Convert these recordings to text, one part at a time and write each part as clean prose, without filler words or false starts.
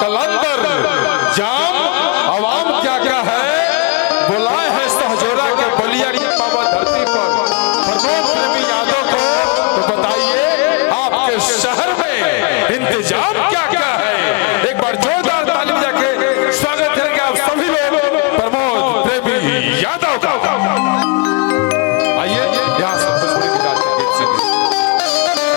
कलंदर जाम अवाम क्या क्या है बुलाए हैं सहजोरा के बलिया की पावन धरती पर प्रमोद प्रेमी यादव को। तो बताइए आपके शहर में इंतजाम क्या क्या है। एक बार जोरदार ताली जाके स्वागत करेंगे आप सभी लोग प्रमोद प्रेमी यादव का। आइए यहाँ सब कुछ बड़ी विकास के गीत सुनिए।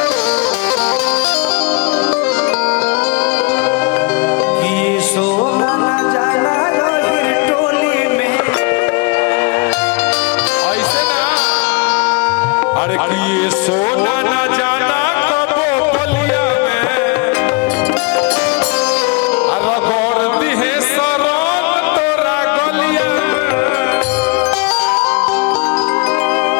अरे कि सोना न जाना कबो बलिया में रगड़ दिहे सरंग तोरा गलिया।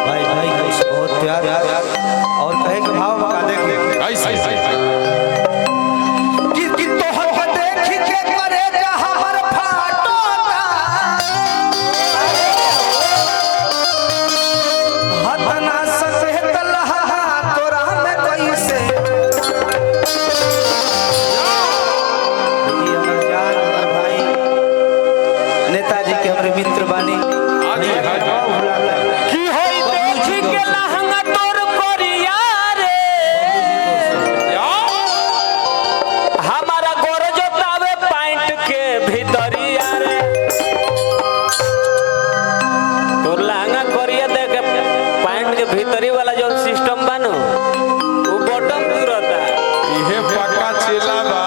भाई भाई बहुत प्यार और कहे के भाव बता देखे ऐसे कि तोहर देख के करे हमर फाटोता हतना सहे तलहा तोरा में कैसे। देखिए हमर जान हमर भाई नेताजी के हमरे मित्र बानी हाजी हाजी की होई देख के लहंगा तोर कोरिया रे हमारा गोरजो तावे पैंट के भीतरिया रे। तोर लहंगा कोरिया देख पैंट के भीतरी वाला जो सिस्टम बानो वो बटन तुरता इहे पक्का चेला बा।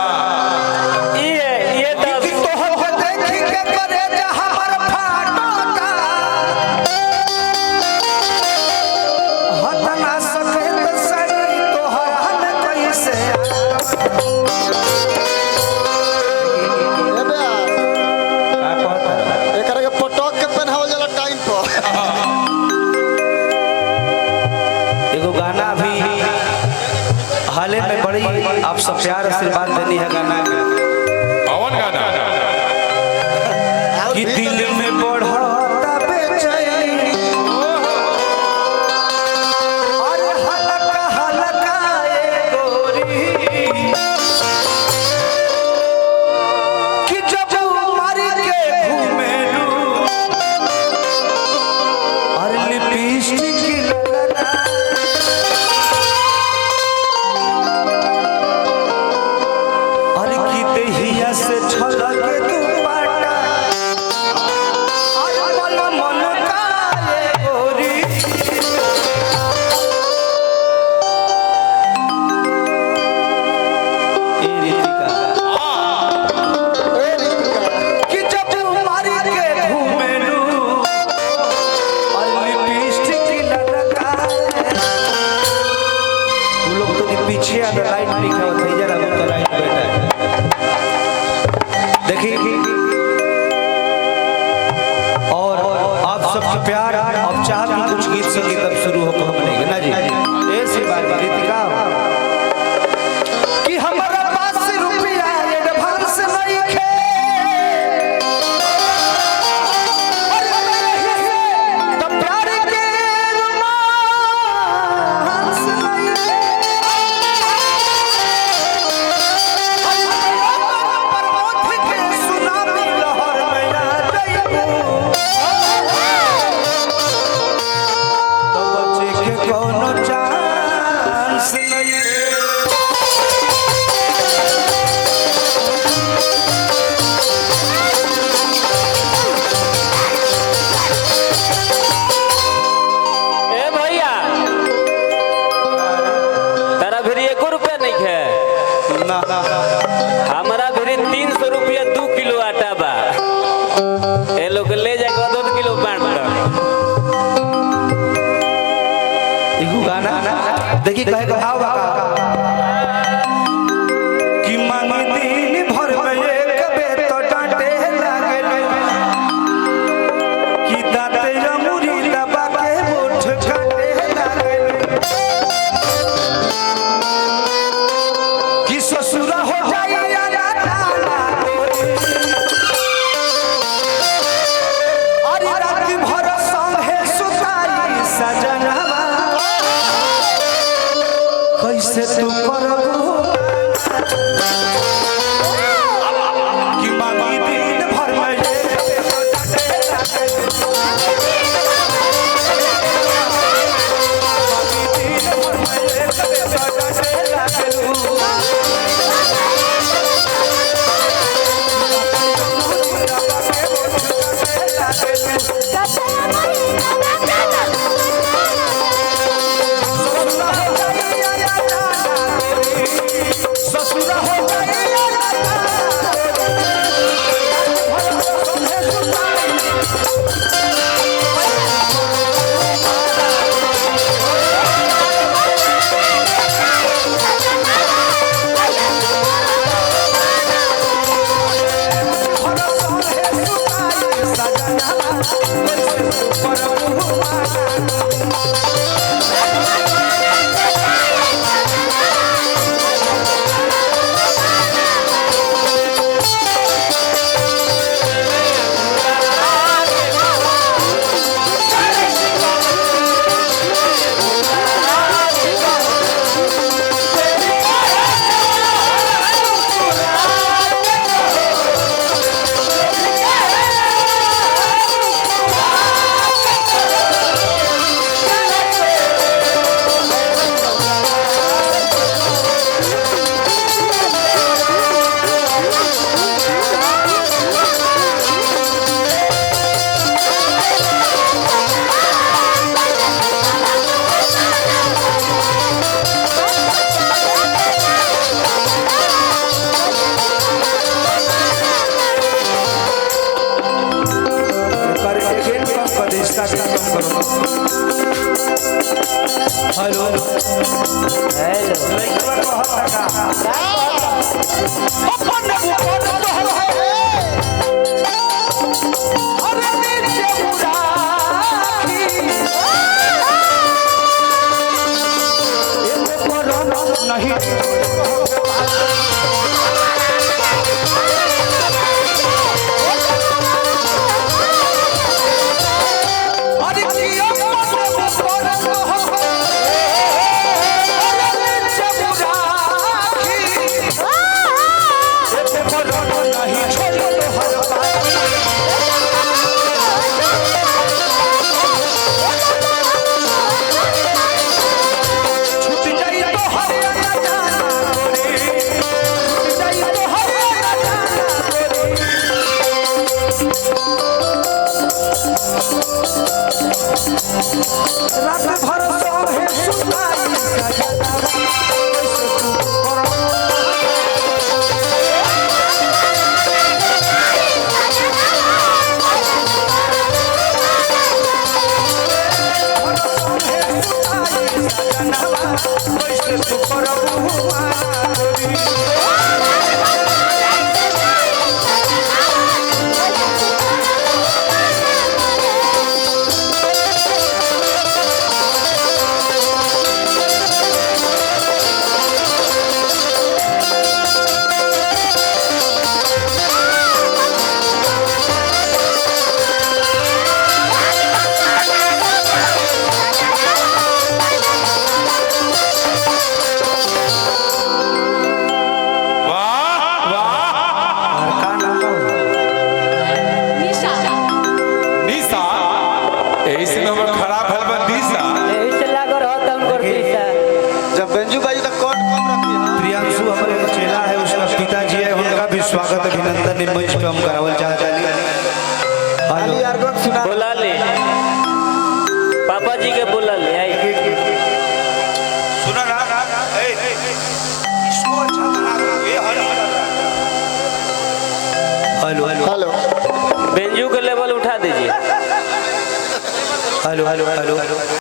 ये दस तोहर देख के करे हमर फाटोता हतना सफेद सड़ी तोहर में कैसे। का कहता एकरा के पटक के पहनावल जाला टाइम पर। एगो गाना भी हाल में बड़ी आप सब प्यार आशीर्वाद देनी है गाना के पवन गाना कि दिल में बढ़ता बेचैनी अरे हल्का हल्का ए गोरी कि जब मारी के घूमेलू अरे लिपस्टिक लगा अरे की देहिया से छलक तू पाटा अरे मन मन का ये गोरी ए रीतिका ए रीतिका कि जब मारी के घूमेलू अरे लिपस्टिक लगा तू लोग तो पीछे आधा लाइट लिखा होता है जरा तो लाइट बैठा है। देखिए और आप सबका प्यार अब चाह कि कुछ गीत संगीत अब शुरू हो हम नहीं ना जी ऐसी बात रीतिका कि हमारा पास रुपया एडवांस नहीं खे अरे नहीं से तो प्यार के रोमांस नहीं खे पर उठ के सुनामी लहर में आ जाइबू तो बच्चे के कोनो चांस नहीं ए भैया तारा फिर 1 रुपया नहीं है ना हमारा फिर 300 रुपया 2 किलो आटा बा ए लोग ले जाके 2 किलो बांट दो। एगो गाना देखी कहे के भाव बा कि मांगी दिन भर में एक बेर तो डांटे लागल कि दाते अमूरी दबा के मुठ काटे लागल कि ससुरा हो जाई या डाला तोरी अरे रात भर संगे सुताई सजनवा कैसे तू करबू हेलो हेलो लइकवा कहत का अपन ऊपर तोहर है अरे नीचे मुरारी एक पर नहीं अरे किया अपन ऊपर तोहर अरे नीचे मुरारी एक पर नहीं छोड़ तोहर छूट जाई तो हरियाणा जाना गोरी छूट जाई तो हरियाणा जाना गोरी रात भर सोहे सुनाई सजना कैसे तू करो कैसे तू करो निशा ऐसे नंबर खराब है बा निशा ऐसे लागो रहता उनको पीसा जब बेंजू बाजी का कोट कम रखी हाँ प्रियांशु हमारे चेला है उसका पिताजी है उनका भी स्वागत अभिनंदन मंच पे हम करावल चाहते हैं खाली यार को सुना बुला ले पापा जी के बुला ले आई सुना ना इसको अच्छा बना ये हेलो हेलो हेलो बेंजू के लेवल उठा दीजिए हेलो हेलो हेलो